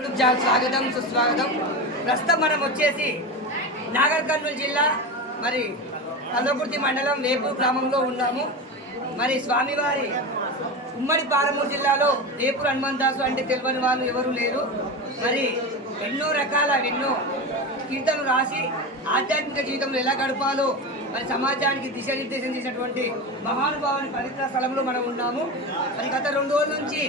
స్వాగతం సుస్వాగతం. ప్రస్తుతం మనం వచ్చేసి నాగర్ కర్నూలు జిల్లా మరి కల్వకుర్తి మండలం వేపూరు గ్రామంలో ఉన్నాము. మరి స్వామివారి ఉమ్మడి పాలమూరు జిల్లాలో వేపూరు హనుమంతదాసు అంటే తెలియని వాళ్ళు ఎవరు లేరు. మరి ఎన్నో కీర్తనలు రాసి ఆధ్యాత్మిక జీవితంలో ఎలా గడపాలో మరి సమాజానికి దిశానిర్దేశం చేసినటువంటి మహానుభావుని పవిత్ర స్థలంలో మనం ఉన్నాము. మరి గత 2 రోజుల నుంచి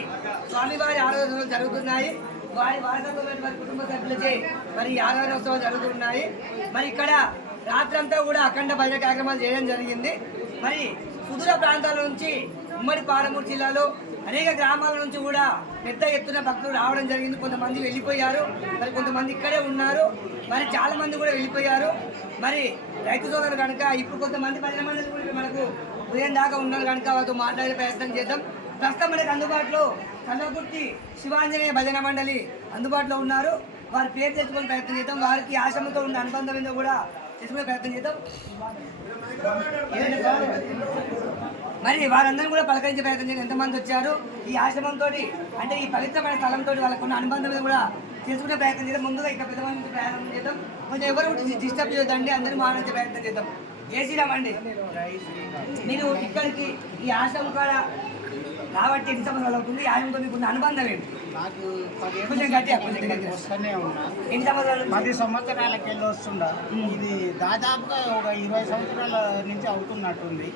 స్వామివారి ఆరాధనలు జరుగుతున్నాయి. వారి వారసత్వమైన వారి కుటుంబ సభ్యులచే మరి ఆరాధనోత్సవాలు జరుగుతున్నాయి. మరి ఇక్కడ రాత్రంతా కూడా అఖండ భజన కార్యక్రమాలు చేయడం జరిగింది. మరి సుదూర ప్రాంతాల నుంచి ఉమ్మడి పాలమూరు జిల్లాలో అనేక గ్రామాల నుంచి కూడా పెద్ద ఎత్తున భక్తులు రావడం జరిగింది. కొంతమంది వెళ్ళిపోయారు, మరి కొంతమంది ఇక్కడే ఉన్నారు, మరి చాలా మంది కూడా వెళ్ళిపోయారు. మరి రైతు సోదరులు కనుక ఇప్పుడు కొంతమంది భజన మండలి కూడా మనకు ఉదయం దాకా ఉన్నారు కనుక వారితో మాట్లాడే ప్రయత్నం చేద్దాం. ప్రస్తుతం మనకు అందుబాటులో కల్వకుర్తి శివాంజనేయ భజన మండలి అందుబాటులో ఉన్నారు. వారి పేరు తెచ్చుకునే ప్రయత్నం చేద్దాం. వారికి ఆశ్రమంతో ఉన్న అనుబంధం ఏందో కూడా తెలుసుకునే ప్రయత్నం చేద్దాం. మరి వారందరూ కూడా పలకరించే ప్రయత్నం చేయండి. ఎంతమంది వచ్చారు ఈ ఆశ్రమంతో, అంటే ఈ పవిత్రమైన స్థలంతో వాళ్ళకు ఉన్న అనుబంధం కూడా తెలుసుకునే ప్రయత్నం చేద్దాం. ముందుగా ఇక్కడ పెద్దవాళ్ళ నుంచి ప్రయాణం చేద్దాం. కొంచెం ఎవరు డిస్టర్బ్ చేయొద్దండి, అందరూ మాట్లాడే ప్రయత్నం చేద్దాం. జై శ్రీరామ్ అండి. మీరు ఇక్కడికి ఈ ఆశ్రమం కూడా కాబట్టి ఎన్ని సంవత్సరాలు అవుతుంది? ఆశ్రమంతో మీకున్న అనుబంధం ఏంటి? నాకు కొంచెం గట్టిగా వస్తూనే ఉన్నా. ఎన్ని సంవత్సరాలు? 10 సంవత్సరాలకి వెళ్ళి వస్తుండ. ఇది దాదాపుగా ఒక 20 సంవత్సరాల నుంచి అవుతున్నట్టుంది.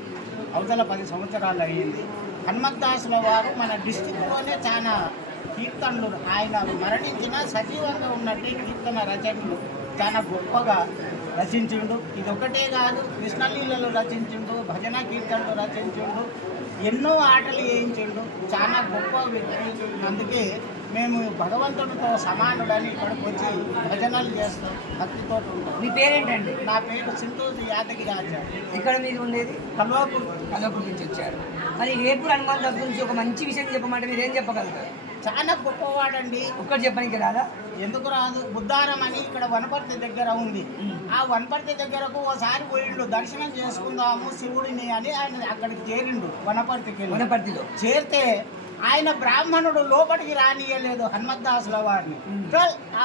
అవతల 10 సంవత్సరాలు అయ్యింది. హనుమంతదాసుల వారు మన డిస్టిక్లోనే చాలా కీర్తనలు, ఆయన మరణించిన సజీవంగా ఉన్నట్టు కీర్తన రచనలు చాలా గొప్పగా రచించిండు. ఇది ఒకటే కాదు, కృష్ణలీలలు రచించిండు, భజన కీర్తనలు రచించిండు, ఎన్నో ఆటలు వేయించిండు. చాలా గొప్ప వ్యక్తి. అందుకే మేము భగవంతుడితో సమానుడని ఇక్కడికి వచ్చి భజనలు చేస్తాం, భక్తితో ఉంటాం. మీ పేరేంటండి? నా పేరు సింధూరి యాదగిరి ఆచార్య. ఇక్కడ మీరు ఉండేది కల్వకుర్తి నుంచి వచ్చారు. మరి వేపూరు హనుమంతదాసు గురించి ఒక మంచి విషయం చెప్పమంటే మీరు ఏం చెప్పగలుగుతారు? చాలా గొప్పవాడండి. ఒక్కటి చెప్పడానికి రాదా? ఎందుకు రాదు? బుద్ధారం అని ఇక్కడ వనపర్తి దగ్గర ఉంది. ఆ వనపర్తి దగ్గరకు ఒకసారి పోయిండు, దర్శనం చేసుకుందాము శివుడిని అని. ఆయన అక్కడికి చేరిండు, వనపర్తిలో చేరితే ఆయన బ్రాహ్మణుడు లోపలికి రానియలేదు హనుమంతదాసుల వారిని.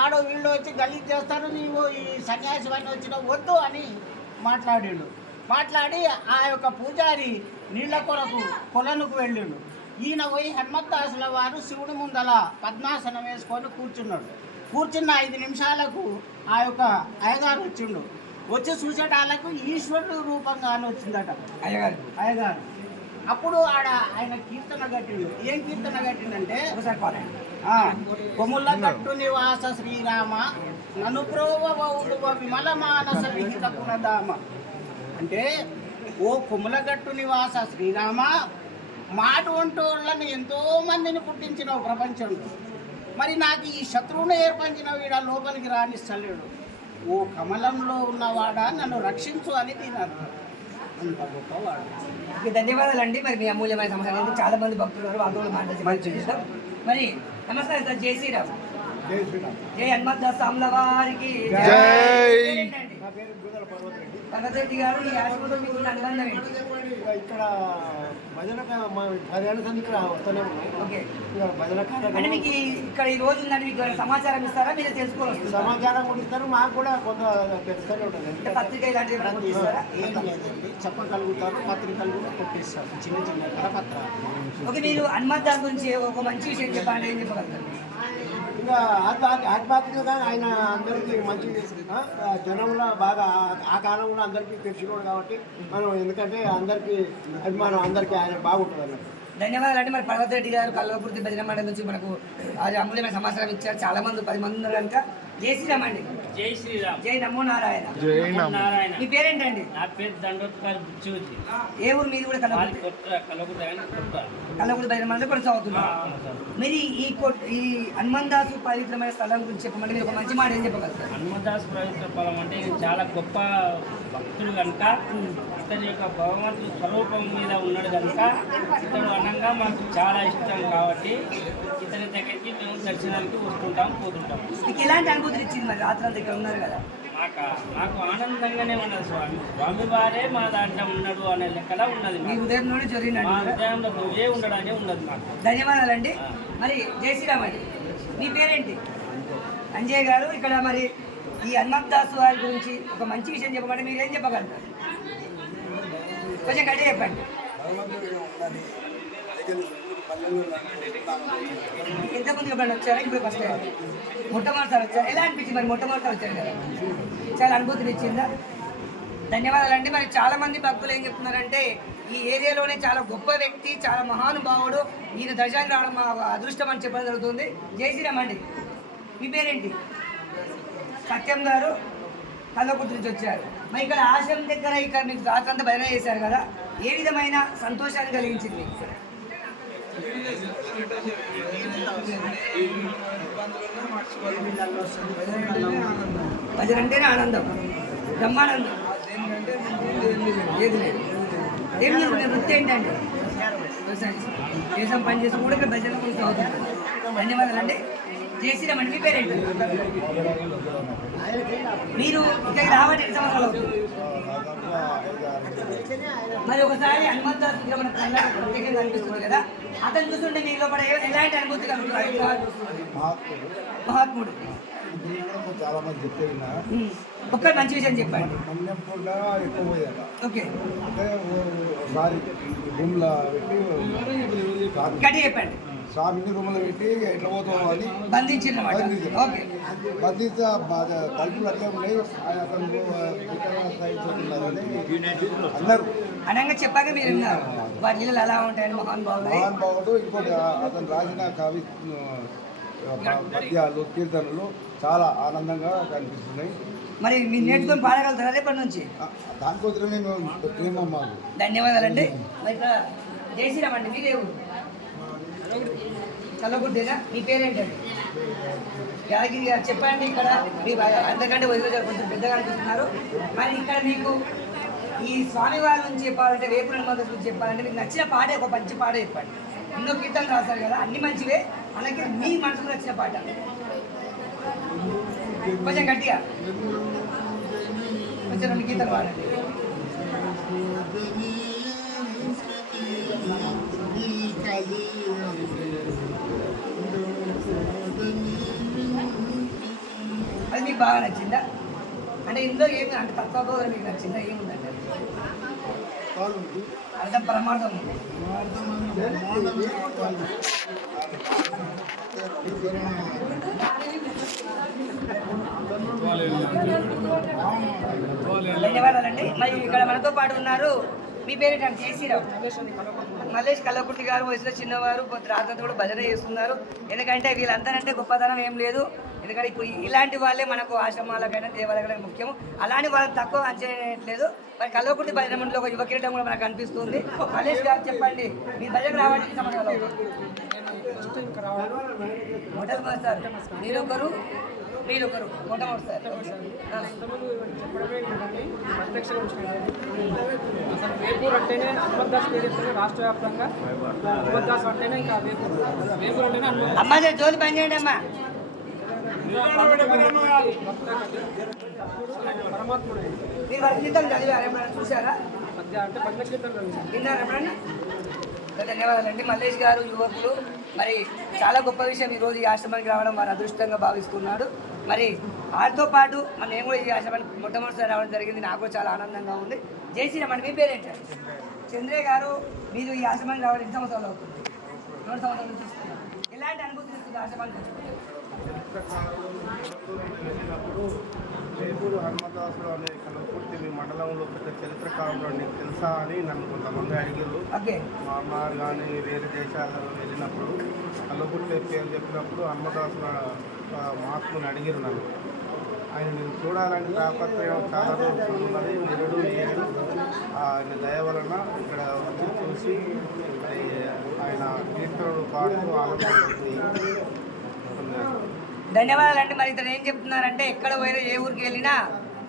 ఆడో వీళ్ళు వచ్చి గలీజ్ చేస్తారు, నీవు ఈ సన్యాసి అని వచ్చిన వద్దు అని మాట్లాడి ఆ యొక్క పూజారి నీళ్ల కొరకు కొలనుకు వెళ్ళిండు. ఈయన పోయి హనుమంతదాసుల వారు శివుడి ముందల పద్మాసనం వేసుకొని కూర్చున్న 5 నిమిషాలకు ఆ యొక్క అయ్యగారు వచ్చి చూసేటాలకు ఈశ్వరుడు రూపంగానే వచ్చిందట అయ్యగారు. అప్పుడు ఆయన కీర్తన కట్టిండు. ఏం కీర్తన కట్టిండంటే, కొముల గట్టు నివాస శ్రీరామ నన్ను ప్రోవౌడు విమల మానస విహిత గుణధామ. అంటే ఓ కొములగట్టు నివాస శ్రీరామ, మాట వంటోళ్ళని ఎంతో మందిని పుట్టించినావు ప్రపంచంలో, మరి నాకు ఈ శత్రువును ఏర్పరిచిన వీడ లోపలికి రానిస్తలేడు. ఓ కమలంలో ఉన్నవాడా నన్ను రక్షించు అని దీని అర్థం. అంత గొప్పవాడు. ధన్యవాదాలండి. మరి మీ అమూల్యమైన సమాచారం చాలా మంది భక్తులు వాళ్ళు మాట్లాడి మరి నమస్కారం సార్. జై శ్రీరామ్. జై హనుమంతదాసు స్వాముల వారికి భగవతి గారు. ఈ ఆశ్రమంతో మీకు అనుబంధం ఏంటి? ఇక్కడ భజన 10 ఏళ్ళ సంది ఇక్కడ వస్తూనే ఉన్నాయి. ఓకే, భజన అంటే మీకు ఇక్కడ ఈ రోజు ఉందండి, మీకు సమాచారం ఇస్తారా? మీరు తెలుసుకోవాలి. సమాచారం కూడా ఇస్తారు, మాకు కూడా కొంత తెలుస్తూనే ఉంటుంది. అంటే పత్రిక ఇలాంటివి ఇస్తారా? ఏం లేదండి, చెప్పగలుగుతారు. పత్రికలు కూడా కొట్టిస్తారు, చిన్న కరపత్రాలు. ఓకే, మీరు హనుమంతదాసు గురించి ఒక మంచి విషయం చెప్పండి. ఏం చెప్పగలుగుతారు? ఇంకా ఆధ్యాత్మికంగా ఆయన అందరికీ మంచి జనంలో బాగా ఆ కాలంలో అందరికీ తెలిసినోడు కాబట్టి మనం, ఎందుకంటే అందరికీ అభిమానం, అందరికీ ఆయన బాగుంటుంది అన్నట్టు. ధన్యవాదాలు అండి. మరి పర్వత రెడ్డి గారు కల్వకుర్తి భజన మండలి నుంచి మనకు అమూల్యమైన సమాచారం ఇచ్చారు. చాలా మంది 10 మంది ఉన్నారు కనుక జై శ్రీరామ్ అండి. జై శ్రీరామ్. జై నమో నారాయణ. నారాయణ. మీ పేరేంటండి? నా పేరు దండోత్కారి బుచ్చివుద్ది. ఏ ఊరు మీది? కూడా కల్వకుర్తి భజన మండలి కొనసాగుతున్నారు. మీరు ఈ హనుమంతదాసు పవిత్రమైన స్థలం గురించి చెప్పమంటే మీరు ఒక మంచి మాట ఏం చెప్పగలుగుతారు? హనుమంతదాసు పవిత్ర ఫలం అంటే చాలా గొప్ప భక్తుడు కనుక, ఇతని యొక్క భగవంతుడు స్వరూపం మీద ఉన్నాడు కనుక ఇతడు అనంగా మాకు చాలా ఇష్టం కాబట్టి ఇతని దగ్గరికి మేము దర్శనానికి వస్తుంటాం, పోతుంటాం. మీకు ఎలాంటి అనుభూతులు ఇచ్చింది? మరి రాత్రి ఇక్కడ ఉన్నారు కదా, నాకు ఆనందంగానే ఉన్నది. స్వామి వారే మా దాంట్లో ఉన్నాడు అనే లెక్కలా ఉన్నది. మీ ఉదయంలోనే జరిగినట్టు ఉదయంలో రోజే ఉండడానే ఉన్నది మాకు. ధన్యవాదాలండి. మరి జై శ్రీరామ్ అండి. మీ పేరేంటి? అంజయ్ గారు ఇక్కడ మరి ఈ హనుమంత్ దాస్ వారి గురించి ఒక మంచి విషయం చెప్పమంటే మీరు ఏం చెప్పగలుగుతారు? కొంచెం గట్టిగా చెప్పండి. ఎంతమంది ఎప్పుడైనా వచ్చారా? ఇప్పుడు ఫస్ట్ మొట్టమొదటిసారి వచ్చారు. ఎలా అనిపించింది మరి? మొట్టమొదటిసారి వచ్చారు కదా, చాలా అనుభూతిని ఇచ్చిందా? ధన్యవాదాలండి. మరి చాలా మంది భక్తులు ఏం చెప్తున్నారంటే ఈ ఏరియాలోనే చాలా గొప్ప వ్యక్తి, చాలా మహానుభావుడు, ఈయన దర్శనానికి రావడం మా అదృష్టం అని చెప్పడం జరుగుతుంది. జై శ్రీరామ్ అండి. మీ పేరేంటి? సత్యం గారు కల్లకుర్తి నుంచి వచ్చారు. మరి ఇక్కడ ఆశ్రమం దగ్గర ఇక్కడ మీకు రాత్రంతా భజన చేశారు కదా, ఏ విధమైన సంతోషాన్ని కలిగించింది? భజన అంటేనే ఆనందం, బ్రహ్మానందం. ఏది లేదు. ఏం చేసుకునే వృత్తి ఏంటంటే దేశం పని చేసి కూడా ఇక్కడ భజన కోసం అవుతుంది. ధన్యవాదాలండి. జై శ్రీరామ్ అండి. మీ పేరేంటి? మీరు ఇక్కడికి రావడం ఎన్ని సంవత్సరాలు అవుతుంది? మరి ఒకసారి హనుమంత్ దాస్ మన ప్రత్యేకంగా అనిపిస్తుంది కదా, అతను చూస్తుంటే మీకు లోపల ఎలాంటి అనుభూతి కలుగుతుంది? మహాత్ముడు. చాలా మంది చెప్పేవినా ఒక్క మంచి విషయం చెప్పండి. పుణ్యం కూడా ఎక్కువ పోయాక ఓకే, అంటే ఒకసారి రూమ్లో పెట్టి గట్టి చెప్పండి. స్వామిని రూమ్లో పెట్టి ఎట్లా పోతాం అని బంధించినమాట. ఓకే, బంధిస్తే తలుపులు అట్లే ఉన్నాయి. అతను అన్నారు అనగా చెప్పాక మీరు విన్నారు వాటి నీళ్ళు ఎలా ఉంటాయని. మహానుభావుడు. మహానుభావుడు. ఇంకోటి అతను రాసిన కవి పద్యాలు, కీర్తనలు చాలా ఆనందంగా కనిపిస్తున్నాయి. మరి మీరు నేర్చుకొని పాడగలుగుతారా రేపటి నుంచి? దానికోసమే మేము ప్రేమ మాకు. ధన్యవాదాలండి. మరి ఇక్కడ జై శ్రీరామ్ అండి. మీరే ఊరు? కల్లకుర్తినా? మీ పేరేంటండి? యాదగిరి గారు. చెప్పండి. ఇక్కడ మీ అంతకంటే వదిలి కొంచెం పెద్దగా అనిపిస్తున్నారు. మరి ఇక్కడ మీకు ఈ స్వామివారి నుంచి చెప్పాలంటే, వేపు హనుమంతు గురించి చెప్పాలంటే మీకు నచ్చిన పాట ఒక మంచి పాట చెప్పండి. ఎన్నో కీర్తనలు రాస్తారు కదా, అన్ని మంచివే, అలాగే మీ మనసుకు నచ్చిన పాట కొంచెం గట్టిగా కొంచెం రెండు గీతలు వాడండి. అది మీకు బాగా నచ్చిందా? అంటే ఇందులో ఏమి అంటే తత్వబోధన మీకు నచ్చిందా? ఏముందండి అర్థం పరమార్థం ఉంది. ధన్యవాదాలండి. మరి ఇక్కడ మనతో పాటు ఉన్నారు. మీ పేరేంటంటే? జై శ్రీరామ్. మల్లేష్ కల్లకుర్తి గారు వయసులో చిన్నవారు, కొంత రాత్రి కూడా భజన చేస్తున్నారు. ఎందుకంటే వీళ్ళందరంటే గొప్పతనం ఏం లేదు. ఎందుకంటే ఇప్పుడు ఇలాంటి వాళ్ళే మనకు ఆశ్రమాలకైనా దేవాలయాలకైనా ముఖ్యము. అలాంటి వాళ్ళని తక్కువ అంచనేయట్లేదు. మరి కల్లకుర్తి భజన మండలిలో ఒక యువ కిరీటం కూడా మనకు అనిపిస్తుంది. మల్లేష్ గారు చెప్పండి, మీ భజనకు రావడానికి సంబంధాలు మొట్టమొదటిసారి మీరొకరు మొట్టమొదటిసారి అసలు వేపూర్ అంటేనే హనుమంత్ దాస్ పేరు చెప్తే రాష్ట్ర వ్యాప్తంగా హనుమంత్ దాస్ అంటేనే ఇంకా వేపూర్ అంటేనే హనుమంత్ అమ్మా జోలి పని చేయండి అమ్మా. పరమాత్ముడు. మీరు వర్గీతం చదివారు ఎప్పుడైనా? చూసారా? అంటే పద్మకీర్తనలు విన్నారా ఎప్పుడన్నా? ధన్యవాదాలండి. మల్లేష్ గారు యువకులు. మరి చాలా గొప్ప విషయం ఈరోజు ఈ ఆశ్రమానికి రావడం వారు అదృష్టంగా భావిస్తున్నాడు. మరి వారితో పాటు నేను కూడా ఈ ఆశ్రమానికి మొట్టమొదటిసారి రావడం జరిగింది. నాకు కూడా చాలా ఆనందంగా ఉంది. జై శ్రీరామ్ అండి. మీ పేరేంటారు? చంద్రయ్య గారు. మీరు ఈ ఆశ్రమానికి రావడం ఎన్ని సంవత్సరాలు అవుతుంది? 2 సంవత్సరాలు చూస్తున్నారు. ఎలాంటి అనుభూతి ఇస్తుంది ఆశ్రమానికి వచ్చి? వేపూరు హనుమంతదాసులు అనే కల్లకుర్తి మీ మండలంలో పెద్ద చరిత్రకారులు అండి తెలుసా అని నన్ను కొంతమంది అడిగారు. మా అమ్మ కానీ వేరే దేశాలలో వెళ్ళినప్పుడు కల్లకుర్తి పేరు చెప్పినప్పుడు హనుమంతదాసుల మహాత్ముని అడిగారు నన్ను. ఆయన నేను చూడాలని తాపత్రయం చాలా రోజులు ఉన్నది. నిరుడు లేడు. ఆయన దయ వలన ఇక్కడ వచ్చి చూసి ఆయన కీర్తనలు పాడుతూ ఆనందించి ధన్యవాదాలండి. మరి ఇతను ఏం చెప్తున్నారంటే ఎక్కడ పోయినా ఏ ఊరికి వెళ్ళినా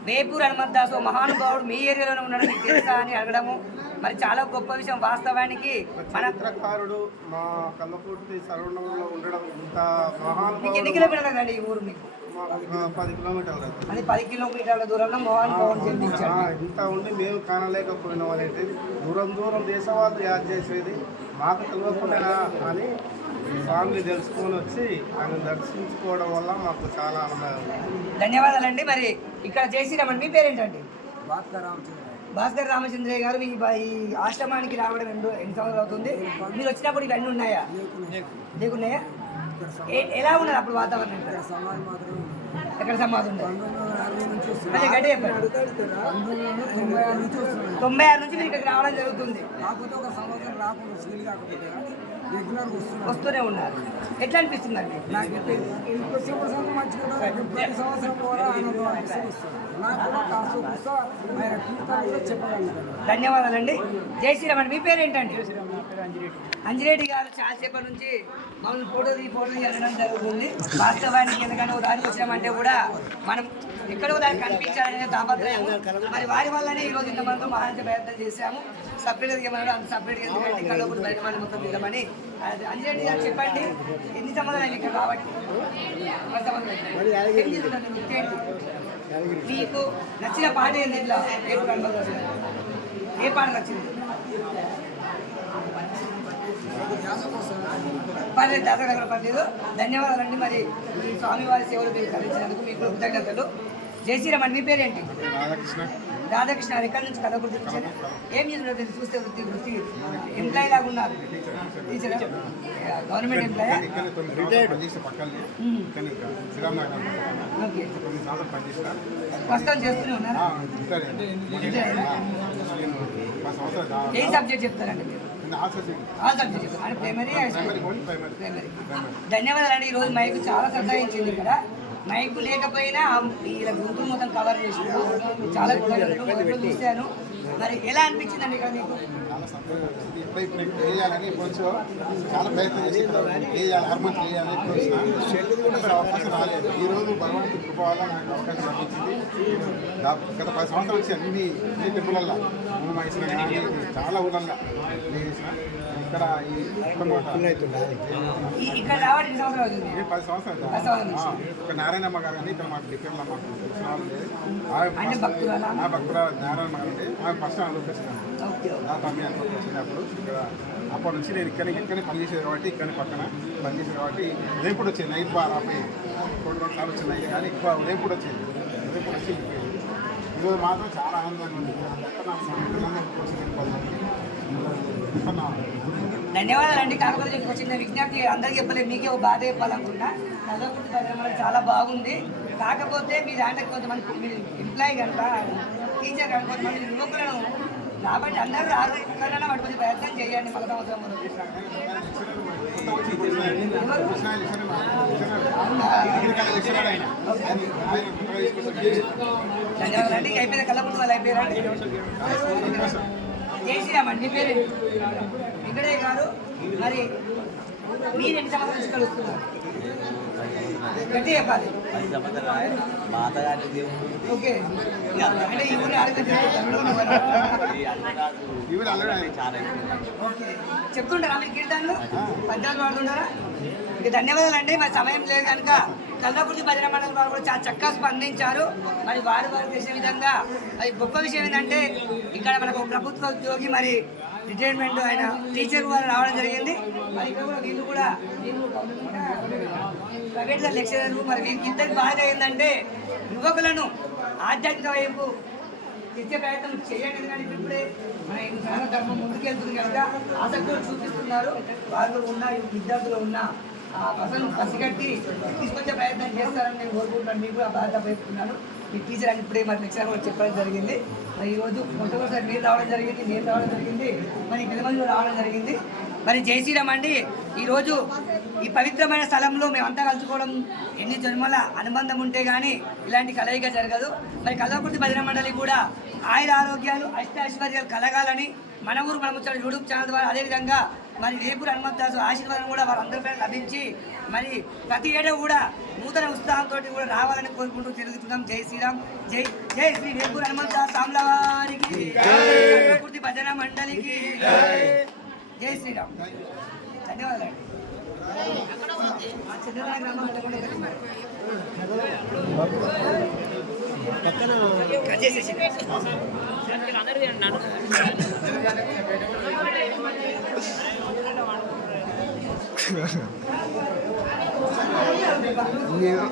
వేపూర్ హనుమంత్ దాస్ మహానుభావుడు మీ ఏరియాలోనే ఉన్నాడు మీకు తెలుసా అని అడగడము మరి చాలా గొప్ప విషయం. వాస్తవానికి మన చిత్రకారుడు మా కల్లకుర్తి సరౌండంలో ఉండడం ఇంత మహానుభావుడు. ఎన్ని కిలోమీటర్లు అండి ఈ ఊరు? మీకు 10 కిలోమీటర్లు. అది 10 కిలోమీటర్ల దూరంలో మహానుభావుడు జన్మించాడు. ఇంత ఉండి మేము కానలేకపోయినాం అనేది దూరం దేశం వాళ్ళు యాద్ చేసేది మాకు తెలియకుండా అని స్వామిని తెలుసుకొని వచ్చి ఆయన దర్శించుకోవడం వల్ల మాకు చాలా ఆనందంగా ఉంది. ధన్యవాదాలండి. మరి ఇక్కడ జై శ్రీరామ్ అండి, మీ పేరేంటండి? భాస్కర్ రామచంద్రయ్య గారు. ఈ ఆశ్రమానికి రావడం ఎన్ని సంవత్సరాలు అవుతుంది? మీరు వచ్చినప్పుడు ఇవన్నీ ఉన్నాయా? లేకున్నాయా? ఎలా ఉన్నది అప్పుడు వాతావరణం? ఎక్కడ సమాధి ఉంది? 96 నుంచి మీరు ఇక్కడికి రావడం జరుగుతుంది. వస్తూనే ఉన్నారు. ఎట్లా అనిపిస్తుంది అండి? ధన్యవాదాలండి. జై శ్రీరామ్ అండి, మీ పేరేంటండి? అంజిరెడ్డి గారు చాలాసేపటి నుంచి మమ్మల్ని ఫోటో అనడం జరుగుతుంది. వాస్తవానికి ఎందుకంటే దానికి వచ్చినామంటే కూడా మనం ఎక్కడో దాన్ని కనిపించాలనే తాపత్రయం. మరి వారి వల్లనే ఈరోజు ఇంతమంది మహాంత ప్రయత్నం చేశాము. సపరేట్గా ఏమన్నా అంత సపరేట్గా ఎందుకంటే ఇక్కడ కూడా బయట వాళ్ళు మొత్తం తిందామని. అంజిరెడ్డి గారు చెప్పండి, ఎన్ని సంవత్సరాలు ఇక్కడ కాబట్టి? మీకు నచ్చిన పాట ఏంది? ఇట్లా ఏ పాట నచ్చింది? పర్లేదు, దాదాపు పర్లేదు. ధన్యవాదాలండి. మరి ఈ స్వామివారి సేవలు మీరు కలిసినందుకు మీకు కృతజ్ఞతలు. జై శ్రీరామ్ అండి, మీ పేరేంటి? రాధాకృష్ణ. ఎక్కడి నుంచి? కలవకుర్తి నుంచి. ఏం చేస్తున్నారు? చూస్తే వృత్తి ఎంప్లాయీ లాగా ఉన్నారు. Teacher, government employee. ఓకే, ప్రస్తుతం చేస్తూనే ఉన్నారా? ఏ సబ్జెక్ట్ చెప్తారండి మీరు? ఆల్ సబ్జెక్ట్ చెప్తారు అంటే ప్రైమరీ, ప్రైమరీ. ధన్యవాదాలండి. ఈరోజు మైకు చాలా సహాయించింది. ఇక్కడ మైకు లేకపోయినా ఇలా గొంతు మొత్తం కవర్ చేసినారు. చాలా చూశాను. మరి ఎలా అనిపించిందండి ఇక్కడ మీకు? వేయాలని కొంచెం చాలా ప్రయత్నం చేసి హార్మోన్ వేయాలని అవకాశం రాలేదు. ఈరోజు భగవంతుడి కృప వల్ల నాకు అవకాశం లభించింది. గత 10 సంవత్సరాలు వచ్చి అన్ని టెంపులల్లో ఉమామహేశ్వర కానీ చాలా ఊళ్ళల్లో చేసిన ఇక్కడ ఇక్కడ రావడం 10 సంవత్సరాలు. ఇక్కడ నారాయణమ్మ గారు అని ఇక్కడ మాకు డిఫరెంట్లో మాకు తెలిసిన వాళ్ళు లేదు. ఆ భక్తురాలు నారాయణమ్మ గారు అంటే ఆమె పర్సనల్ లొకేషన్ వచ్చినప్పుడు ఇక్కడ అప్పటి నుంచి నేను ఇక్కడనే పనిచేసేది కాబట్టి ఇక్కడనే పక్కన పనిచేసేది కాబట్టి రేపు వచ్చేది నైట్ బాగా ఆపోయి 2 సార్లు వచ్చినాయి కానీ ఎక్కువ రేపు వచ్చేది. వచ్చి ఈరోజు మాత్రం చాలా ఆనందంగా ఉంది. ధన్యవాదాలండి. కాకపోతే ఒక చిన్న విజ్ఞప్తి అందరికీ చెప్పలేదు, మీకే ఒక బాధ చెప్పాలనుకున్నా. కల్వకుర్తి భద్రమడం చాలా బాగుంది. కాకపోతే మీ దాంట్లో కొంతమంది మీరు ఎంప్లాయీ కనుక టీచర్ కనుక కొంతమంది యువకులను కాబట్టి అందరూ ఆరోగ్యంగా పట్టుకునే ప్రయత్నం చేయండి. మళ్ళీ సంవత్సరం ధన్యవాదాలండి. అయిపోయిన కల్వకుర్తి వాళ్ళు అయిపోయారండి. జై శ్రీరామ్ అండి, మీ పేరు? వెంకటయ్య గారు. మరి మీరు ఎన్ని సంవత్సరాల నుంచి కలుస్తున్నారు? గట్టి చెప్పాలి. ఓకే, అంటే ఈ ఊరి చెప్తుంటారా మీరు? కీర్తనలు పద్యాలు వాడుతుంటారా? ఇక ధన్యవాదాలండి. మరి సమయం లేదు కనుక కల్వకుర్తి భజన మండలి వారు కూడా చాలా చక్కగా స్పందించారు. మరి వారు చేసే విధంగా అది గొప్ప విషయం ఏంటంటే ఇక్కడ మనకు ప్రభుత్వ ఉద్యోగి మరి రిటైర్మెంట్ ఆయన టీచర్ వారు రావడం జరిగింది. మరి ఇక్కడ కూడా వీళ్ళు కూడా ప్రైవేట్గా లెక్చరర్లు. మరి వీరికి ఇద్దరికి బాగా ఏంటంటే యువకులను ఆధ్యాత్మిక వైపు తెచ్చే ప్రయత్నం చేయండి. ఎందుకంటే ఇప్పుడే మన హిందూ ధర్మం ముందుకెళ్తుంది కనుక ఆసక్తులు చూపిస్తున్నారు. వాళ్ళు ఉన్న విద్యార్థులు ఉన్న పసను పసిగట్టి తీసుకొచ్చే ప్రయత్నం చేస్తారని నేను కోరుకుంటున్నాను. మీకు కూడా బాధ్యత పెట్టుకున్నాను. మీ టీచర్ అని ఇప్పుడే మరి లెక్చర్ కూడా చెప్పడం జరిగింది. మరి ఈరోజు మొట్టమొదటిసారి మీరు రావడం జరిగింది, నేను రావడం జరిగింది, మరి 10 మంది రావడం జరిగింది. మరి జై శ్రీరామ్ అండి. ఈరోజు ఈ పవిత్రమైన స్థలంలో మేమంతా కలుసుకోవడం ఎన్ని జన్మల అనుబంధం ఉంటే కానీ ఇలాంటి కలయిక జరగదు. మరి కల్వకుర్తి భజన మండలి కూడా ఆయుర ఆరోగ్యాలు అష్టైశ్వర్యాలు కలగాలని మన ఊరు మన ముచ్చట యూట్యూబ్ ఛానల్ ద్వారా అదేవిధంగా మరి వేపూరు హనుమంతదాసు ఆశీర్వాదం కూడా వారందరిపై లభించి మరి ప్రతి ఏడా కూడా నూతన ఉత్సాహంతో కూడా రావాలని కోరుకుంటూ తిరుగుతున్నాం. జై శ్రీరామ్. జై జై శ్రీ వేపూరు హనుమంతదాసు స్వాముల వారికి, కల్వకుర్తి భజన మండలికి జై శ్రీరామ్. ధన్యవాదాలండి. పక్కన నేను